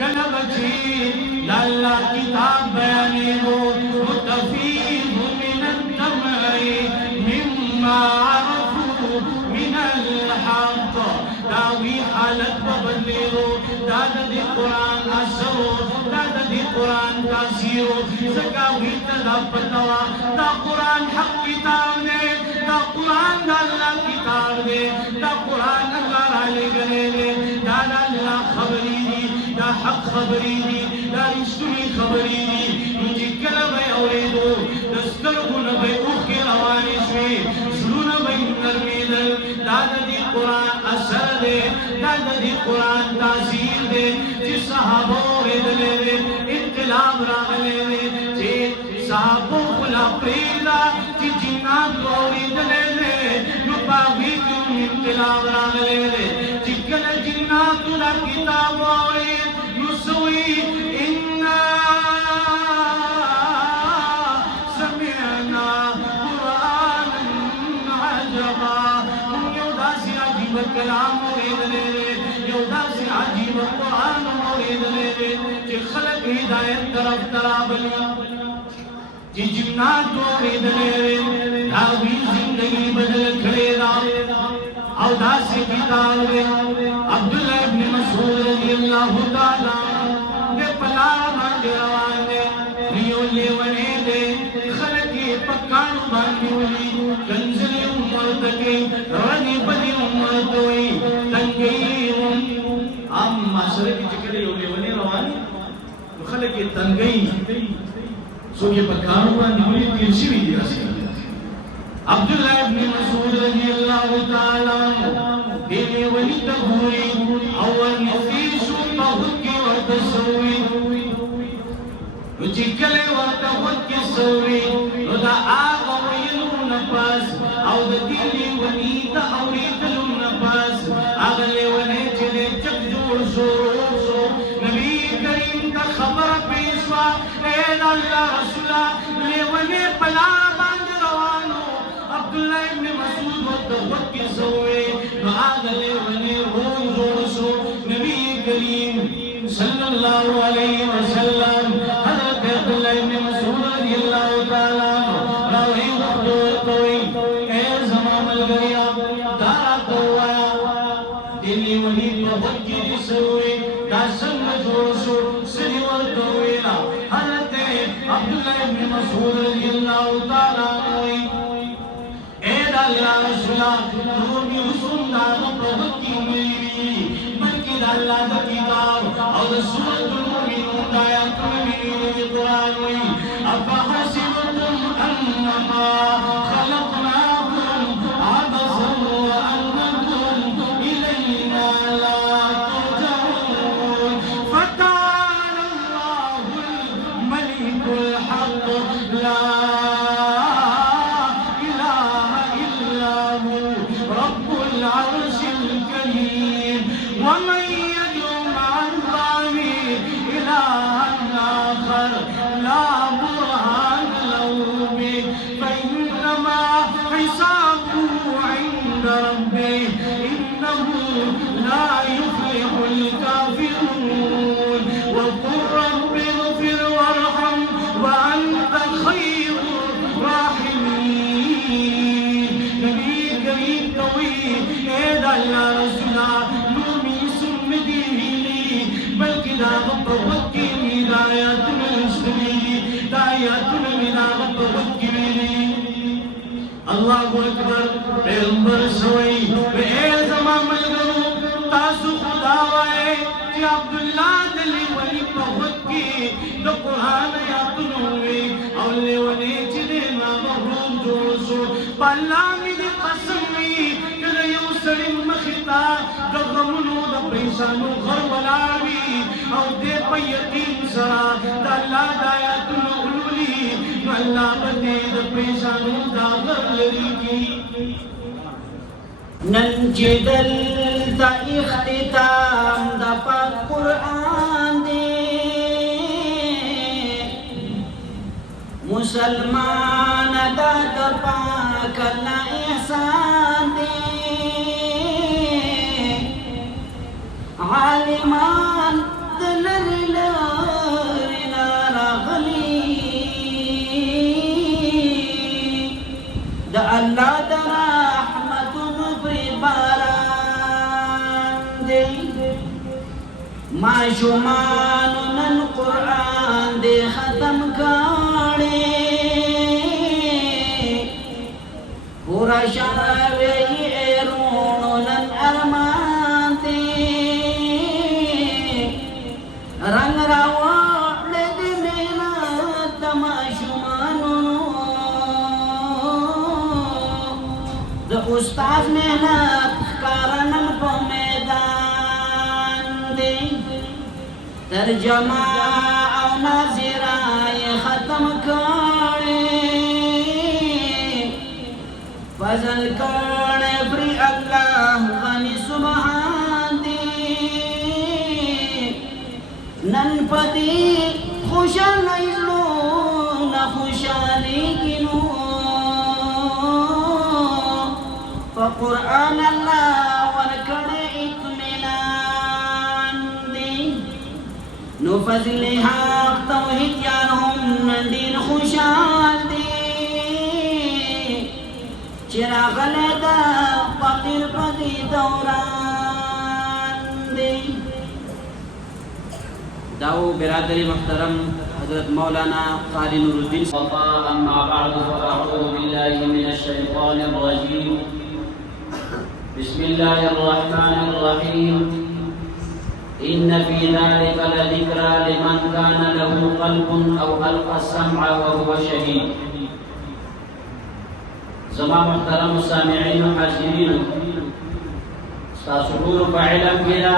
कलबची लाला किताब बयाने हो मुतफीद मिन अल-दम'i मिम्मा अरफू मिन अल-हक़ दावी हालत बदले हो दादी कुरान असरो दादी कुरान तासीरो सकावी तदपतवा दा कुरान हक किताब ने दा कुरान अल्लाह किताब ने दा कुरान अल्लाह राले गले ने दा अल्लाह खबरी दी दा हक खबरी दी दा रिश्तुनी खबरी दी मुझे कलमे औरेदो दस्तरगुन बे उखे रवानी शवी शुरून बे नरमीदल दादी कुरान असर दे दादी कुरान तासीर दे जिस सहाबो रेदले दे इत्तिलाब रागले दे जे सहाबो खुला प्रेला जी जिन्नात औरेदले दे नुपावी तुम इत्तिलाब रागले दे जिकल जिन्नात ला किताब औरे नुसवी इन्ना समिअना कुरानन अजबा योदा से अजीब कलाम औरेदले दे योदा से अजीब कुरान औरेदले दे जे खलक हिदायत तरफ तराबली जी जिन्नात औरेदले दे दावी जिंदगी बदल खड़े औदा से किताब दे अब्दुल्लाह इब्न मसऊद रज़ियल्लाहु ताला ने पला मांगे रवाने रियो लेवने दे खलके पकानु बांधुली कंजली उम्र तके रानी बनी उम्र तोई तंगई आम माशरे की जिक्र यो लेवने रवाने खलके तंगई सो ये पकानु बांधुली तिरछी दिया से अब्दुल्लाह इब्न मसऊद रज़ियल्लाहु ताला देने वली तबूरी अवल नफीसु बहुत के वक्त सोई उचिकले वक्त के सोई उदा आग वयलु नफास औ दिली वनी ता औरीतलु नफास अगले वने चले चक जोड़ सो नबी करीम का खबर पेशवा ए अल्लाह रसूला ले वने पला बांध रवानो अब्दुल्लाह इब्न मसऊद वक्त के सोए आगले वने रोज़ो नबी करीम सल्लल्लाहु अलैहि वसल्लम हज़रत अब्दुल्लाह इब्न मसऊद रज़ियल्लाहु ताला रावी वक्त कोई ए ज़मामल गया दारा तो आया दिली वही बहुत की सोए दासन जोशो सिवर तो वेला हज़रत अब्दुल्लाह इब्न मसऊद रज़ियल्लाहु ताला अल्लाह रसूला रूमी सुंदर प्रभु की मेरी बल्कि अल्लाह का किताब और सूरतुल मुमिनून आयत में कुरान में अफहसिबतुम अन्नमा खलक़नाकुम अबसन व अन्नकुम इलैना ला तुरजऊन फकान अल्लाहुल मलिकुल हक़ ला ومن يدعو مع الله إلها آخر لا برهان له به فإنما حسابه عند ربه إنه لا يفلح الكافرون وقل رب اغفر وارحم وأنت خير الراحمين نبي كريم طويل إذا الله رسولا बल्कि दावत की हिदायत मिली दायत में दावत की मिली अल्लाहु अकबर पैगंबर सोई बे ज़मामल गरो तासु खुदावाए कि अब्दुल्लाह दिली वली बहुत की तो कुरान यातुनोवे औले वने जिने ना महरूम जोसो पल्ला मेरी कसम करे यो सड़ी मखिता तो गमनो द परेशानो घर वलावी औ दे पे यकीन सरा द अल्लाह दायतुल उलुली अल्लाह बदे द परेशानो दा गलरी की नंजिदल दा इख्तिताम दा पाक कुरान दे मुसलमान दा पाक अल्लाह एहसान दे आलिमान दलर ماشومانو نن قرآن دې ختم کړي پورا شوی ایرونو نن ارمان دې رنګ راوړل دې ملت د ماشومانو د استاد مهنت کارنن په میدان دی ترجمه او ناظره یې ختم کړي فضل کړي پرې الله غني سبحان دی نن پدې خوشاله زړونه خوشاليږي نو فقرآن الله ورکړې اطمینان دی نو فضل حق توحید یار هم دین خوشحال دی چې راغلی دا فقیر په دې دوران دی داو برادری محترم حضرت مولانا قاری نور الدین أما بعد فأعوذ بالله من الشيطان الرجيم بسم الله الرحمن الرحيم إن في ذلك لذكرى لمن كان له قلب أو ألقى السمع وهو شهيد زما محترم سامعين وحاضرين ستاسو فعلا كده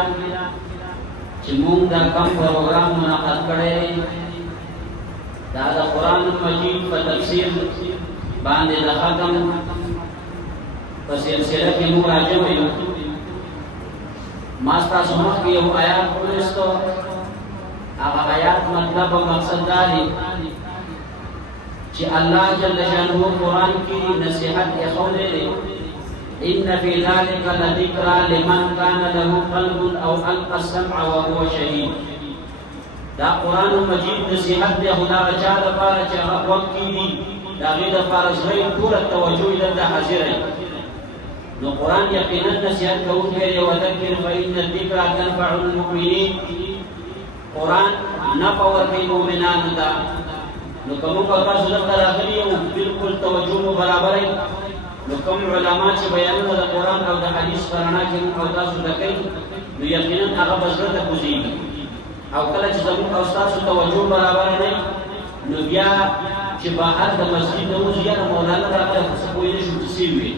چې موږ دا کم پروګرام منعقد کړی دا د قرآن مجید په تفسیر باندې د ختم په سلسله کې موږ راجم یو ما ستاسو مخکې یو آیات ولوستو هغه آیات مطلب او مقصد دا دی چې الله جل شانه قرآن کې نصیحت ایښودلی دی إن في ذلك لذكرى لمن كان له قلب أو ألقى السمع وهو شهيد دا قرآن مجید نصیحت دی خدا چا دپاره چې هغه وخت کې دي د هغې دپاره زړه پوره توجه دلته حاضر دی نو قرآن یقینا نصیحت کوونکی دی وذکر فإن الذکرى تنفع المؤمنین قرآن نفع ورکوي مؤمنانو ته نو که موږ او تاسو دلته راغلي یو بلکل توجه مو برابروي نو کوم علما چې بیانونه د قرآن او د حدیث په رڼا کې موږ او تاسو ته کوي نو یقینا هغه به زړه ته کوزېږي او کله چې زموږ او ستاسو توجه برابره نه نو بیا چې بهر د مسجد نه وځي یا د مولانا راغلی خو څه پوه نه شو چې څه وي